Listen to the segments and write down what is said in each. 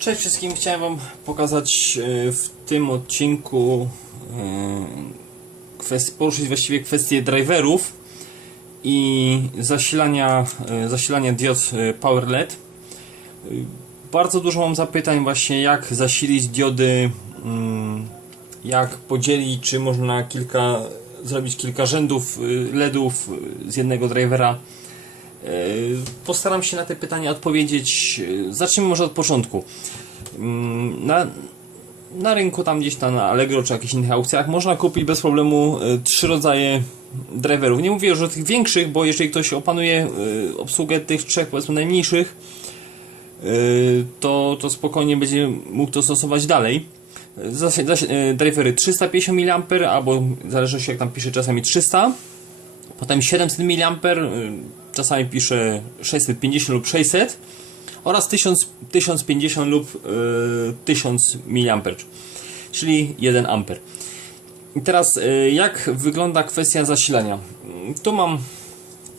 Cześć wszystkim, chciałem Wam pokazać e, w tym odcinku kwest- poruszyć właściwie kwestię driverów i zasilania, e, zasilania diod e, Power LED. E, Bardzo dużo mam zapytań właśnie jak zasilić diody, mm, jak podzielić, czy można kilka, zrobić kilka rzędów e, LEDów e, z jednego drivera. E, Postaram się na te pytania odpowiedzieć. E, Zacznijmy może od początku. Mm, Na, na rynku, tam gdzieś tam na Allegro czy jakichś innych aukcjach, można kupić bez problemu e, trzy rodzaje driverów. Nie mówię już o tych większych, bo jeżeli ktoś opanuje obsługę tych trzech, powiedzmy najmniejszych, to, to spokojnie będzie mógł to stosować dalej. Drivery 350 mA, albo w zależności jak tam pisze czasami 300, potem 700 mA, czasami pisze 650 lub 600 oraz 1000, 1050 lub y, 1000 mA, czyli 1 A. I teraz y, jak wygląda kwestia zasilania? Mm, Tu mam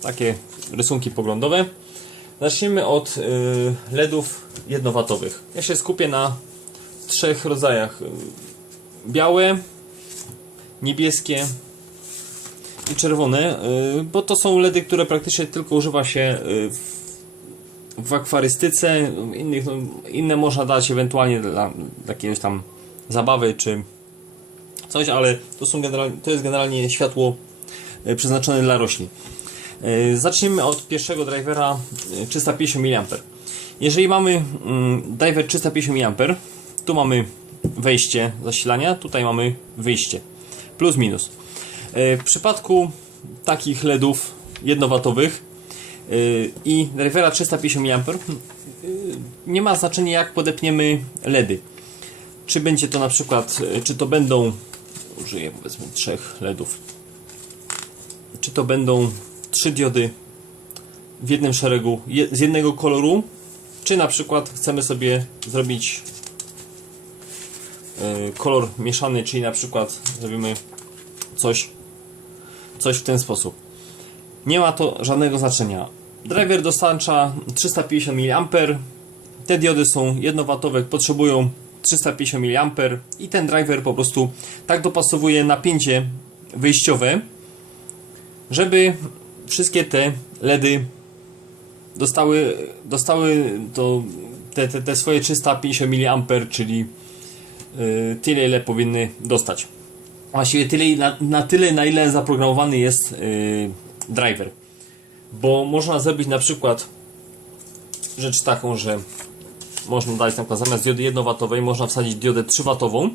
takie rysunki poglądowe. Zacznijmy od y, LEDów jednowatowych. Ja się skupię na trzech rodzajach. Y, Białe, niebieskie czerwone, y, bo to są LEDy, które praktycznie tylko używa się y, w, w akwarystyce, innych, no, inne można dać ewentualnie dla, dla jakiegoś tam zabawy czy coś, ale to, są generalnie, to jest generalnie światło y, przeznaczone dla roślin. Zacznijmy od pierwszego drivera y, 350 mA. Jeżeli mamy mm, driver 350 mA, tu mamy wejście zasilania, tutaj mamy wyjście. Plus minus. E, W przypadku takich LEDów jednowatowych e, i drivera 350 mA e, nie ma znaczenia jak podepniemy LEDy. Czy będzie to na przykład, e, czy to będą, użyję powiedzmy trzech LEDów, czy to będą trzy diody w jednym szeregu z jednego koloru, czy na przykład chcemy sobie zrobić kolor mieszany, czyli na przykład zrobimy coś, coś w ten sposób. Nie ma to żadnego znaczenia. Driver dostarcza 350 mA. Te diody są jednowatowe, potrzebują 350 mA i ten driver po prostu tak dopasowuje napięcie wyjściowe, żeby wszystkie te LEDy dostały, dostały to, te, te, te swoje 350 mA, czyli yy, tyle, ile powinny dostać. Właściwie tyle, na, na tyle, na ile zaprogramowany jest yy, driver. Bo można zrobić na przykład rzecz taką, że można dać przykład zamiast diody 1W można wsadzić diodę 3W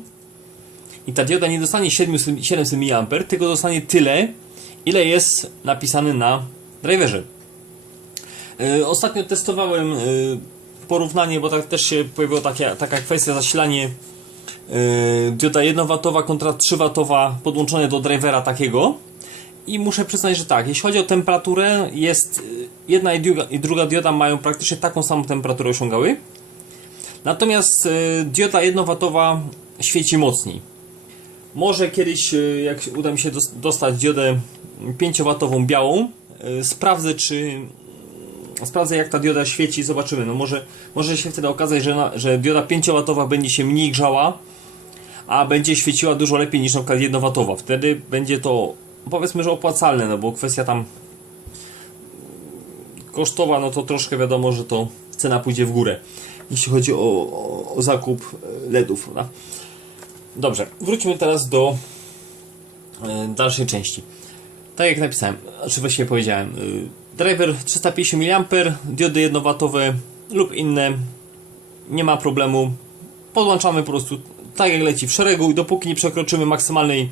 i ta dioda nie dostanie 700, 700 mA, tylko dostanie tyle, ile jest napisane na driverze. Yy, Ostatnio testowałem yy, porównanie, bo tak też się pojawiła taka, taka kwestia zasilanie dioda 1W kontra 3W podłączone do drivera takiego. I muszę przyznać, że tak, jeśli chodzi o temperaturę, jest yy, jedna i druga, i druga dioda mają praktycznie taką samą temperaturę osiągały. Natomiast yy, dioda 1W świeci mocniej. Może kiedyś, yy, jak uda mi się dos- dostać diodę 5W białą, yy, sprawdzę, czy sprawdzę jak ta dioda świeci, zobaczymy. No może, może się wtedy okazać, że, na, że dioda 5W będzie się mniej grzała, a będzie świeciła dużo lepiej niż na przykład 1W. Wtedy będzie to powiedzmy, że opłacalne, no bo kwestia tam kosztowa, no to troszkę wiadomo, że to cena pójdzie w górę, jeśli chodzi o, o, o zakup e, LEDów. Prawda? Dobrze, wróćmy teraz do e, dalszej części. Tak jak napisałem, czy właściwie powiedziałem, y, driver 350 mA, diody jednowatowe lub inne, nie ma problemu. Podłączamy po prostu tak jak leci w szeregu i dopóki nie przekroczymy maksymalnej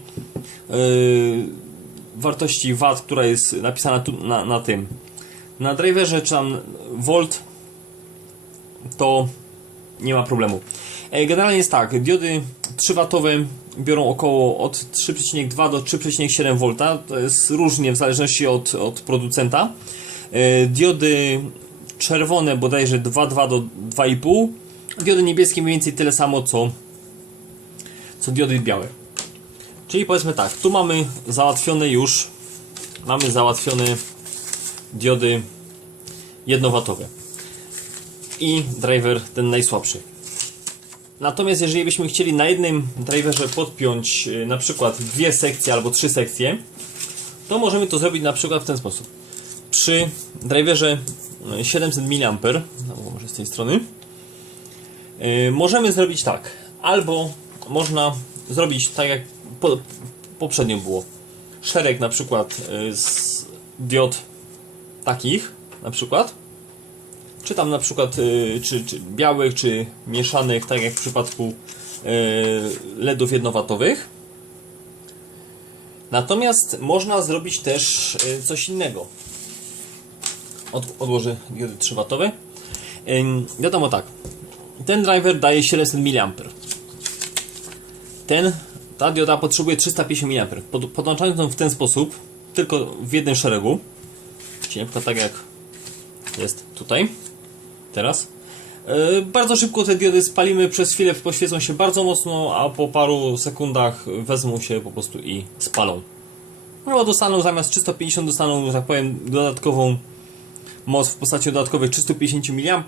y, wartości W, która jest napisana tu, na, na tym. Na driverze czy tam volt to nie ma problemu. E, Generalnie jest tak, diody 3W biorą około od 3,2 do 3,7 V, to jest różnie w zależności od, od producenta. E, Diody czerwone bodajże 2,2 do 2,5, diody niebieskie mniej więcej tyle samo co, co diody białe. Czyli powiedzmy tak, tu mamy załatwione już, mamy załatwione diody jednowatowe i driver ten najsłabszy. Natomiast jeżeli byśmy chcieli na jednym driverze podpiąć y, na przykład dwie sekcje albo trzy sekcje, to możemy to zrobić na przykład w ten sposób. Przy driverze y, 700 mA, no może z tej strony, y, możemy zrobić tak. Albo można zrobić tak jak po, poprzednio było. Szereg na przykład y, z diod takich, na przykład, czy tam na przykład y, czy, czy białych, czy mieszanych, tak jak w przypadku y, LEDów jednowatowych. Natomiast można zrobić też coś innego. Od, odłożę diody 3W. Ym, wiadomo tak, ten driver daje 700 mA. Ten, ta dioda potrzebuje 350 mA. Pod, podłączając ją w ten sposób, tylko w jednym szeregu, czyli na przykład tak jak jest tutaj, teraz. Yy, bardzo szybko te diody spalimy, przez chwilę poświecą się bardzo mocno, a po paru sekundach wezmą się po prostu i spalą. No dostaną zamiast 350 dostaną, że tak powiem, dodatkową moc w postaci dodatkowych 350 mA.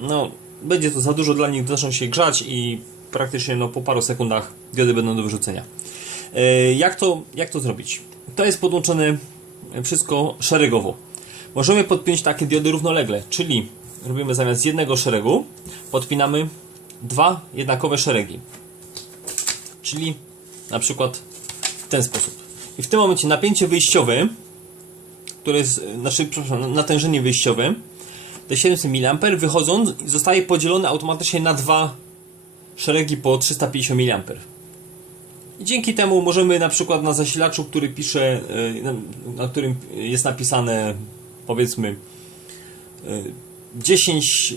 No, będzie to za dużo dla nich, zaczną się grzać i praktycznie no, po paru sekundach diody będą do wyrzucenia. Yy, jak, to, jak to zrobić? To jest podłączone wszystko szeregowo. Możemy podpiąć takie diody równolegle, czyli robimy zamiast jednego szeregu, podpinamy dwa jednakowe szeregi. Czyli na przykład w ten sposób. I w tym momencie napięcie wyjściowe, które jest, znaczy, przepraszam, natężenie wyjściowe, te 700 mA wychodząc zostaje podzielone automatycznie na dwa szeregi po 350 mA. I dzięki temu możemy na przykład na zasilaczu, który pisze, y, na- którym jest napisane powiedzmy y, 10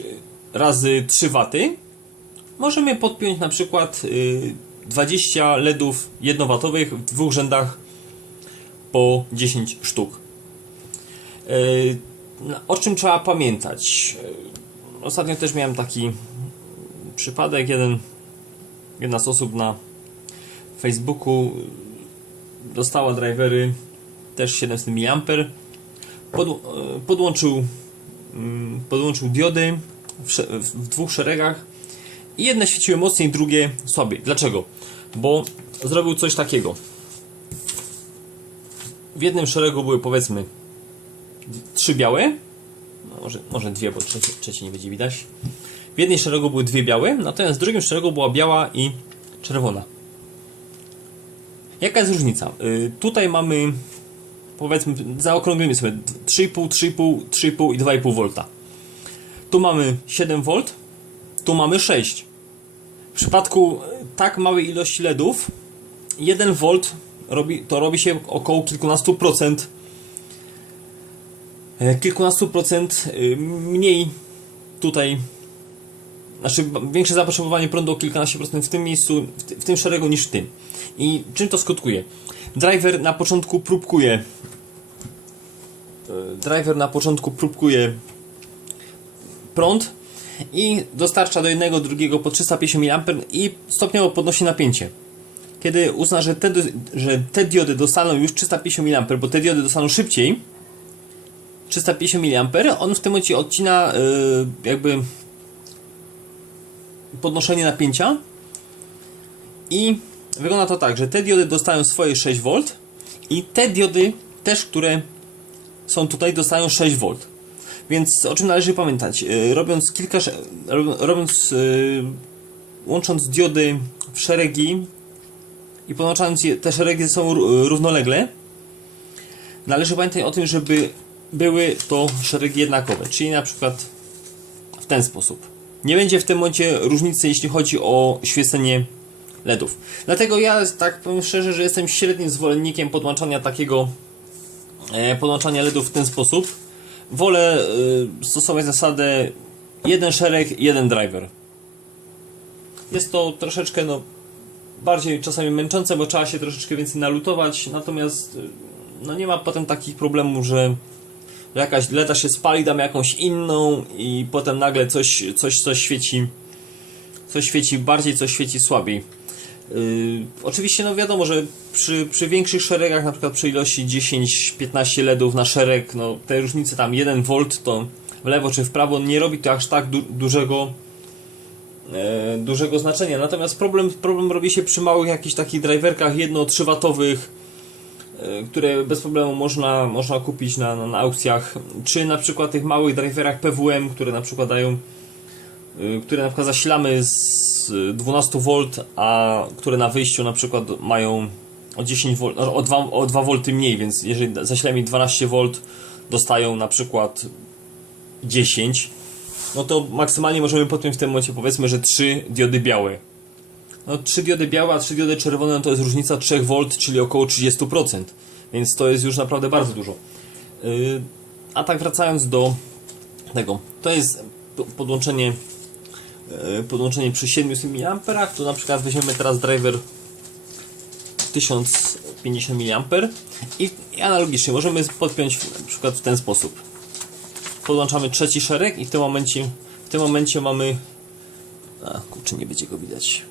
razy 3 W, możemy podpiąć na przykład y, 20 LEDów jednowatowych w dwóch rzędach po 10 sztuk. O czym trzeba pamiętać? Ostatnio też miałem taki przypadek, jeden, jedna z osób na Facebooku dostała drivery też 700 mA pod, podłączył, mm, podłączył diody w, w dwóch szeregach i jedne świeciły mocniej, drugie słabiej. Dlaczego? Bo zrobił coś takiego. W jednym szeregu były powiedzmy trzy białe, no może, może dwie, bo trzecie, trzecie nie będzie widać. W jednej szeregu były dwie białe, natomiast w drugim szeregu była biała i czerwona. Jaka jest różnica? Y, tutaj mamy powiedzmy, zaokrąglimy sobie 3,5, 3,5, 3,5 i 2,5 V. Tu mamy 7 V, tu mamy 6. W przypadku e, tak małej ilości LEDów, 1 V robi, to robi się około kilkunastu procent e, kilkunastu procent e, mniej tutaj znaczy większe zapotrzebowanie prądu o kilkanaście procent w tym miejscu, w, w tym szeregu niż w tym. I czym to skutkuje? Driver na początku próbkuje e, driver na początku próbkuje prąd i dostarcza do jednego, drugiego po 350 mA i stopniowo podnosi napięcie. Kiedy uzna, że te, że te diody dostaną już 350 mA, bo te diody dostaną szybciej 350 mA, on w tym momencie odcina e, jakby podnoszenie napięcia i wygląda to tak, że te diody dostają swoje 6V i te diody też, które są tutaj dostają 6V. Więc o czym należy pamiętać? Yy, Robiąc kilka, robiąc, yy, łącząc diody w szeregi i podłączając je, te szeregi są ró- równolegle, należy pamiętać o tym, żeby były to szeregi jednakowe, czyli na przykład w ten sposób. Nie będzie w tym momencie różnicy, jeśli chodzi o świecenie LEDów. Dlatego ja tak powiem szczerze, że jestem średnim zwolennikiem podłączania takiego e, podłączania LEDów w ten sposób. Wolę e, stosować zasadę jeden szereg, jeden driver. Jest to troszeczkę no, bardziej czasami męczące, bo trzeba się troszeczkę więcej nalutować, natomiast e, no, nie ma potem takich problemów, że że jakaś leda się spali, damy jakąś inną i potem nagle coś, coś, coś świeci coś świeci bardziej, coś świeci słabiej. Yy, oczywiście no wiadomo, że przy, przy większych szeregach, na przykład przy ilości 10-15 LEDów na szereg, no te różnice tam 1 V to w lewo czy w prawo nie robi to aż tak du dużego e, dużego znaczenia. Natomiast problem, problem robi się przy małych jakichś takich driverkach 1-3 watowych, które bez problemu można, można kupić na, na, na aukcjach, czy na przykład tych małych driverach PWM, które na przykład dają y, które na przykład zasilamy z 12V, a które na wyjściu na przykład mają o 10 V, o 2, o 2 V mniej, więc jeżeli zasilamy 12V, dostają na przykład 10, no to maksymalnie możemy podpiąć w tym momencie powiedzmy, że 3 diody białe. No 3 diody białe, a 3 diody czerwone no to jest różnica 3V, czyli około 30%, więc to jest już naprawdę bardzo dużo. Yy, a tak wracając do tego, to jest po- podłączenie e, podłączenie przy 700 mA, to na przykład weźmiemy teraz driver 1050 mA i, i analogicznie możemy podpiąć na przykład w ten sposób. Podłączamy trzeci szereg i w tym momencie w tym momencie mamy a kurczę nie będzie go widać.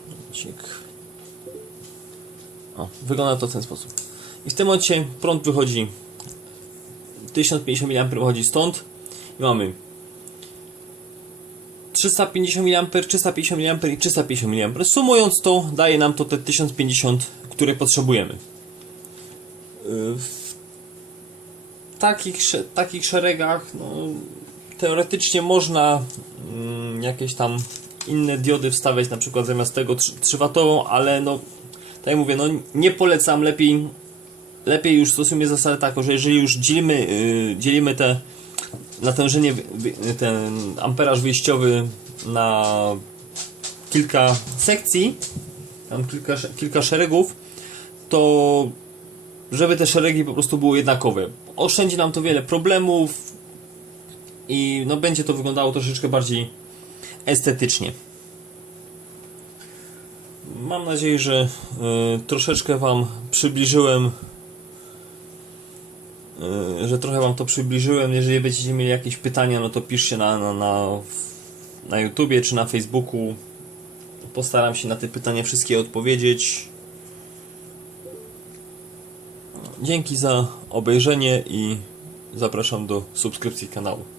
O, wygląda to w ten sposób. I w tym momencie prąd wychodzi 1050 mA wychodzi stąd i mamy 350 mA, 350 mA i 350 mA. Sumując to, daje nam to te 1050, które potrzebujemy. W takich, takich szeregach no, teoretycznie można mm, jakieś tam inne diody wstawiać, na przykład zamiast tego 3W, ale no, tak jak mówię, no nie polecam, lepiej lepiej już stosujmy zasadę taką, że jeżeli już dzielimy, yy, dzielimy te natężenie, ten amperaż wyjściowy na kilka sekcji, tam kilka, kilka szeregów, to żeby te szeregi po prostu były jednakowe. Oszczędzi nam to wiele problemów i no będzie to wyglądało troszeczkę bardziej estetycznie. Mam nadzieję, że y, troszeczkę Wam przybliżyłem Yy, że trochę Wam to przybliżyłem. Jeżeli będziecie mieli jakieś pytania, no to piszcie na, na, na, na YouTubie czy na Facebooku. Postaram się na te pytania wszystkie odpowiedzieć. Dzięki za obejrzenie i zapraszam do subskrypcji kanału.